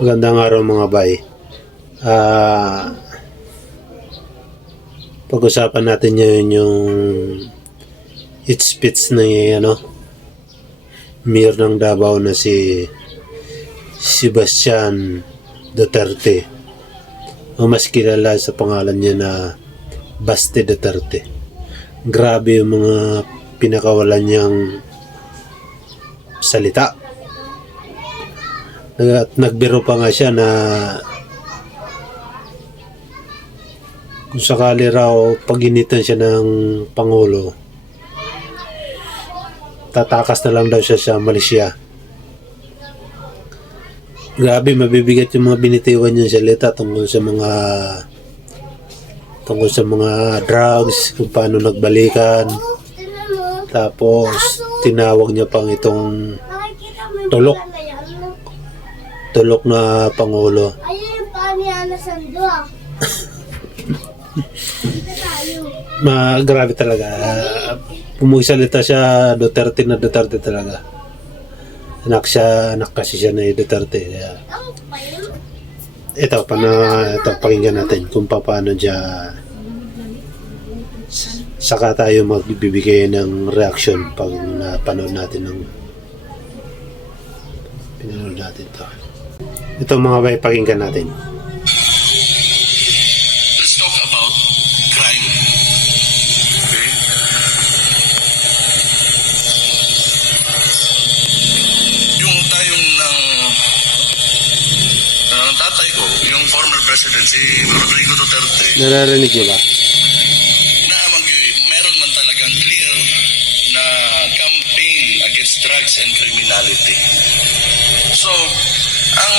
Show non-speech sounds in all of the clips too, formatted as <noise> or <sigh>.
Magandang araw mga bay. Ah, pag-usapan natin ngayon yung itspits na yung ano, mayor ng Davao na si Sebastian Duterte. O mas kilala sa pangalan niya na Baste Duterte. Grabe yung mga pinakawalan niyang salita. At nagbiro pa nga siya na kung sakali raw paginitan siya ng Pangulo, tatakas na lang daw siya sa Malaysia. Grabe, mabibigat yung mga binitiwan niya salita tungkol sa mga tungkol sa mga drugs, kung paano nagbalikan. Tapos, tinawag niya pang itong yung Tulok. Na tulok na Pangulo. Ayun yung paa ni Ana Sando ah. Ma, grabe talaga. Pumagsalita siya, Duterte na Duterte talaga. Anak siya, anak kasi siya ni Duterte. Kaya, ito, pana, ito, pakinggan natin kung paano siya saka tayo magbibigay ng reaction pag napanood natin ng pinanood natin to. Ito mga bay, pakinggan natin. Let's talk about crime. Okay? Yung tayong ng ng tatay ko, yung former president, si Rodrigo Duterte, Nararinig niyo ba? na amang meron man talagang clear na campaign against drugs and criminality. So, ang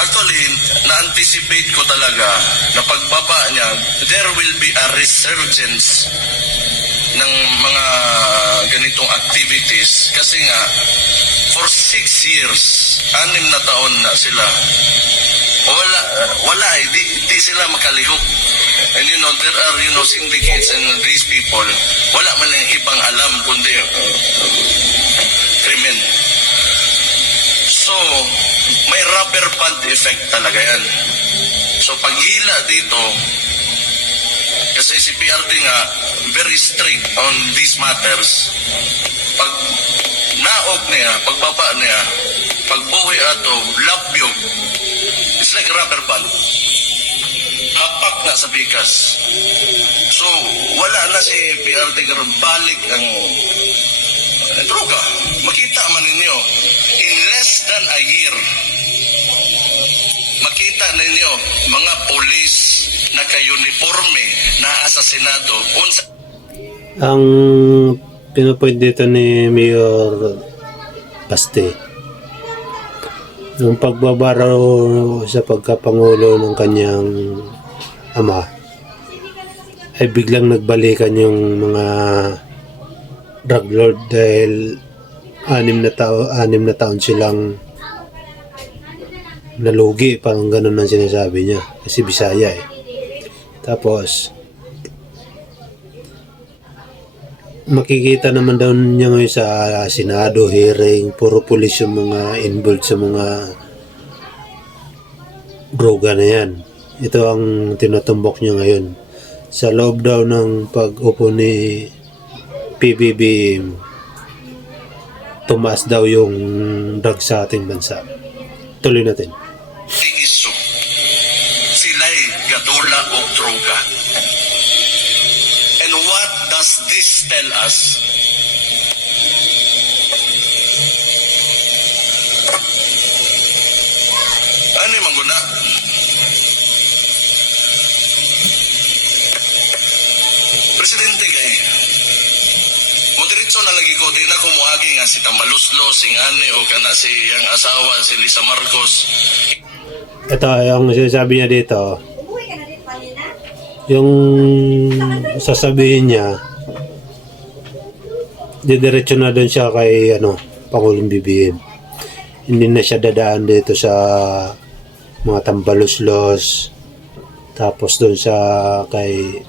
actually, na-anticipate ko talaga na pagbaba niya, there will be a resurgence ng mga ganitong activities. Kasi nga for six years, anim na taon na sila. Wala wala eh di, di sila makalihok and you know there are you know syndicates and these people wala man lang ibang alam kundi uh, krimen. So may rubber band effect talaga yan so paghila dito kasi si PRD nga very strict on these matters pag naog niya pagbaba niya pagbuhi ato labyog It's like rubber band. Hapak na sa bikas. So, wala na si PRD karon balik ang droga. Makita man ninyo, in less than a year, makita ninyo mga polis na uniforme na asasinado. Unsa Ang pinapoint dito ni Mayor Paste, nung pagbabaraw sa pagkapangulo ng kanyang ama, ay biglang nagbalikan yung mga drug lord dahil anim na tao anim na taon silang nalugi parang ganun ang sinasabi niya kasi Bisaya eh tapos makikita naman daw niya ngayon sa Senado hearing, puro pulis yung mga involved sa mga droga na yan. Ito ang tinatumbok niya ngayon. Sa loob daw ng pag-upo ni PBB, tumaas daw yung drug sa ating bansa. Tuloy natin. iso? Sila'y gadula o droga. And what does this tell us? Moderitso na lagi ko, di na ko muagi nga si Tamaluslo, si Ngani o kana si ang asawa si Lisa Marcos. Ito, yung sinasabi niya dito, yung sasabihin niya, didiretso na doon siya kay ano, Pangulong BBM. Hindi na siya dadaan dito sa mga tambaluslos. Tapos doon sa kay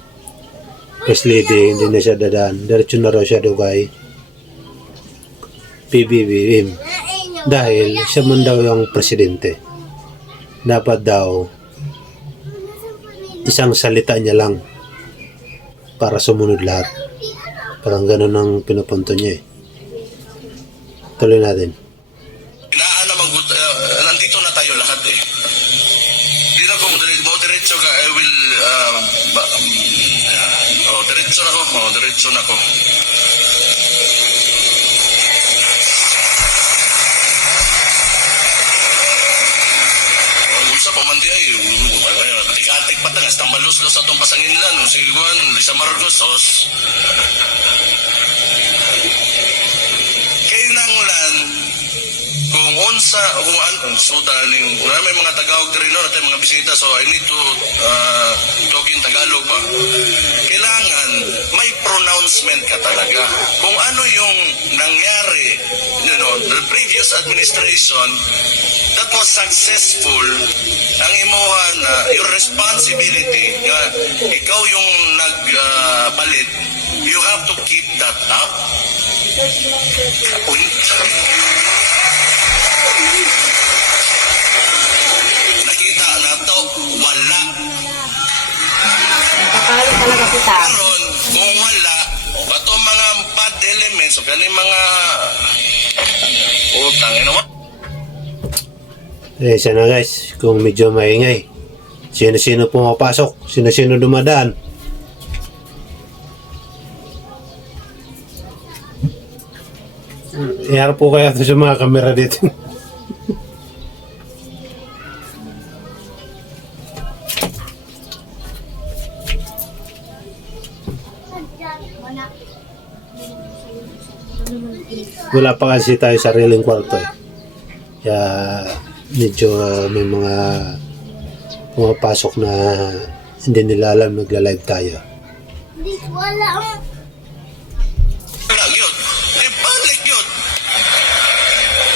Lady, hindi na siya dadaan. Diretso na raw siya kay PBBM. Dahil siya man daw yung presidente. dapat daw isang salita niya lang para sumunod lahat. Parang ganun ang pinupunto niya eh. Tuloy natin. Diretso na ko. Ulsa pa man di ay atik-atik pa tangas tambalos-los atong pasanginlan no si Juan Lisa Marcos os kailangan kung unsa kung an suda ning may mga tagawag diri no? Natay mga bisita so I need to uh, talk in Tagalog pa. Kailangan may pronouncement ka talaga. Kung ano yung nangyari you know the previous administration that was successful ang imuha na your responsibility nga ikaw yung nagpalit you have to keep that up. Uy. Nakita na to, wala. Pakalo talaga kita. Karon, kung wala, o kato mga bad elements, o kani mga utang, what? Eh, siya na guys, kung medyo maingay. Sino-sino pumapasok, sino-sino dumadaan. Iharap po kaya ito sa mga kamera dito. <laughs> Wala pa kasi tayo sariling kwarto eh. Kaya medyo may mga pumapasok na hindi nila alam nagla-live tayo. Hindi ko alam. Wala yun. Di balik yun.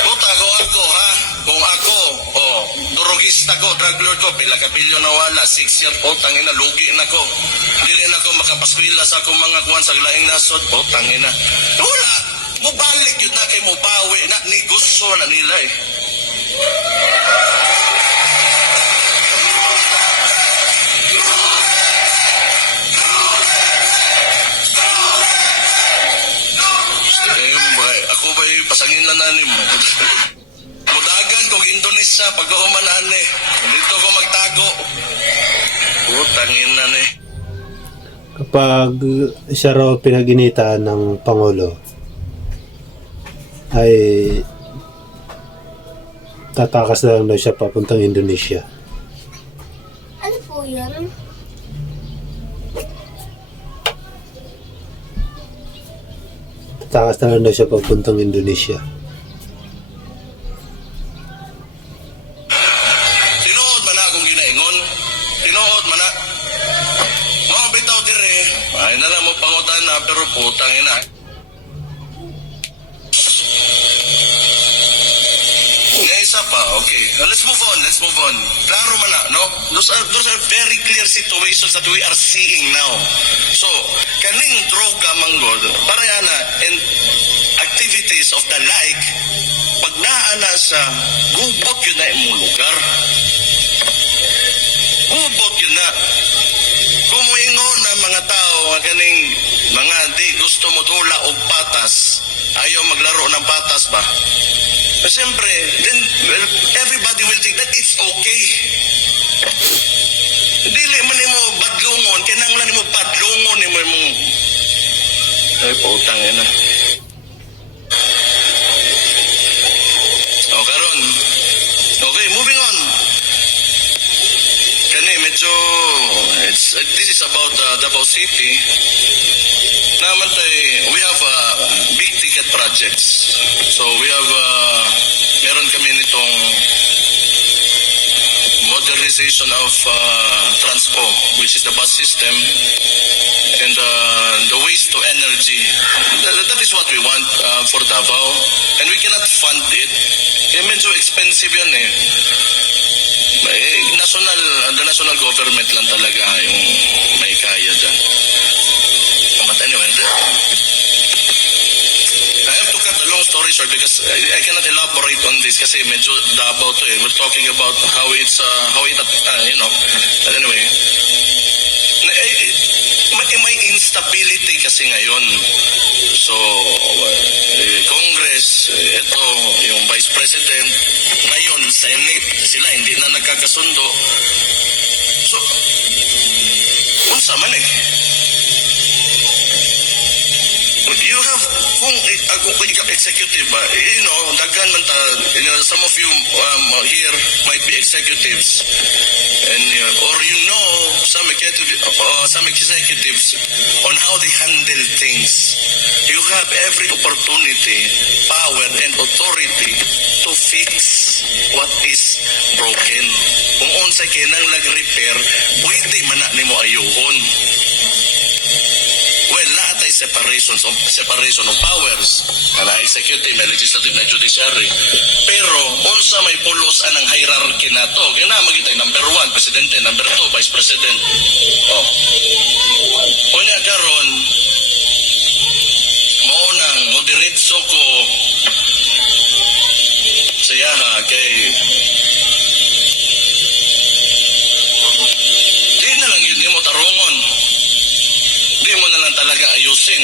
Puta ko ako, ha? Kung ako, oh, durugista ko, drug lord ko, pila ka bilyon na wala, six year old, tangina, lugi na ko. Dili na ko makapaskwila sa akong mga kuwan sa laing nasod, oh, tangina. Wala. Mubalik yun na kay mubawi na, ni gusto na nila eh. Ako ba pasangin na nanim? <laughs> Mudagan kong Indonesia pag ako manaan eh. Dito ko magtago. Putangin na eh. Kapag siya raw pinag-inita ng Pangulo, ay tatakas na lang daw siya papuntang Indonesia. Ano po yun? Tatakas na lang daw siya papuntang Indonesia. Tinuod man akong ginaingon. Tinuod man na. Mga bitaw dire. Ay na lang mo pangutan na pero putang ina. Isa pa, okay. Uh, let's move on, let's move on. Klaro man na, no? Those are, those are very clear situations that we are seeing now. So, kaning droga manggod, para yana, and activities of the like, pag naana sa gubot yun na imong lugar. Gubot yun na. Kumuingon na mga tao, kaning mga di gusto mo tula og patas, ayaw maglaro ng patas ba? Eh, Siyempre, then well, everybody will think that it's okay. Dili man nimo badlungon, kinanglan nimo badlungon nimo imong Ay, pautang yan na. O, karon. Okay, moving on. Kani, medyo, it's, uh, this is about uh, Davao City. Naman tayo, we have uh, big ticket projects. So we have, uh, meron kami nitong modernization of uh, Transpo, which is the bus system, and uh, the waste to energy. That, that is what we want uh, for Davao. And we cannot fund it. Kaya medyo expensive yan eh. Eh, national, the national government lang talaga yung may kaya dyan. But anyway, Story short, because I, I cannot elaborate on this kasi medyo dabaw to eh. We're talking about how it's, uh, how it, uh, you know, anyway. Eh, eh, may, may instability kasi ngayon. So, eh, Congress, eh, ito, yung Vice President, ngayon, Senate, sila hindi na nagkakasundo. So, unsa man eh. You have, kung ako kung ikaw executive eh, you know, daghan man ta, you know, some of you um, here might be executives, and uh, or you know some executive, uh, some executives on how they handle things. You have every opportunity, power, and authority to fix what is broken. Kung unsay kinang lag-repair, pwede man na nimo ayuhon. Separations of separation of powers. Na executive, may legislative, na judiciary. Pero, unsa may pulos anang hierarchy na to. Kaya magitay number one, presidente, number two, vice president. Oh. Unya karon, maunang moderetso ko saya ha kay di na lang yun di mo tarungon di mo na lang ayusin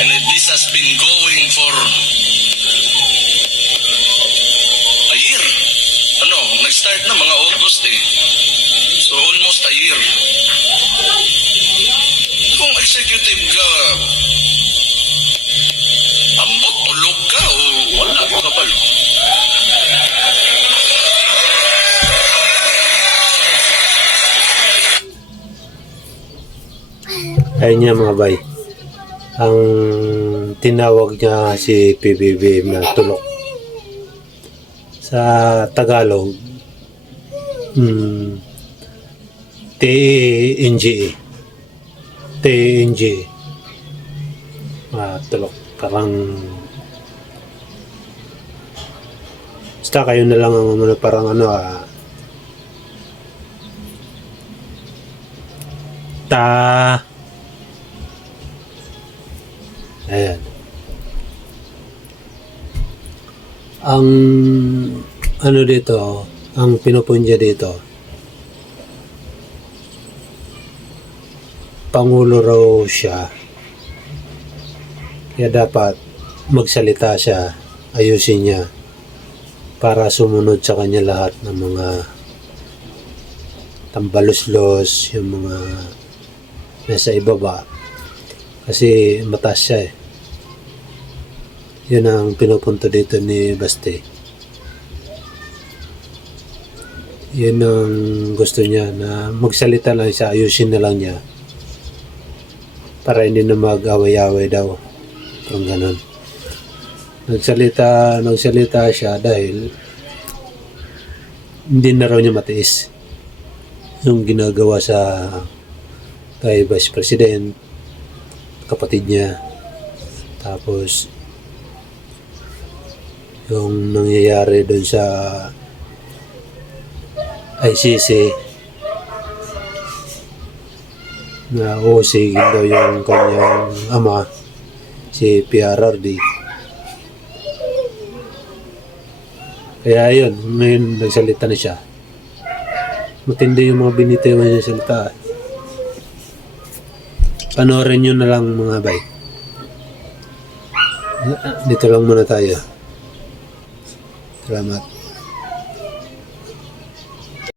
and this has been going for a year. Ano nag-start na mga August eh. So almost a year. Kung executive ka ambot tulog ka o wala ka ba Ayun niya mga bay. Ang tinawag niya si PBBM na tulok. Sa Tagalog, hmm, TNGE. TNGE. Ah, tulok. Parang Basta kayo na lang ang ano, parang ano ah, ta Ang ano dito, ang pinupunya dito, Pangulo raw siya. Kaya dapat magsalita siya, ayusin niya para sumunod sa kanya lahat ng mga tambaluslos, yung mga nasa ibaba. Kasi mataas siya eh. Yun ang pinupunto dito ni Baste. Yun ang gusto niya na magsalita lang siya, ayusin na lang niya. Para hindi na mag-away-away daw. Parang ganun. Nagsalita, nagsalita siya dahil hindi na raw niya matiis yung ginagawa sa kay Vice President kapatid niya tapos yung nangyayari doon sa ICC na usigin daw yung kanyang ama si PRRD kaya yun ngayon nagsalita na siya. Matindi yung mga binitiwan niya salita. Panoorin nyo na lang mga bay. Dito lang muna tayo salamat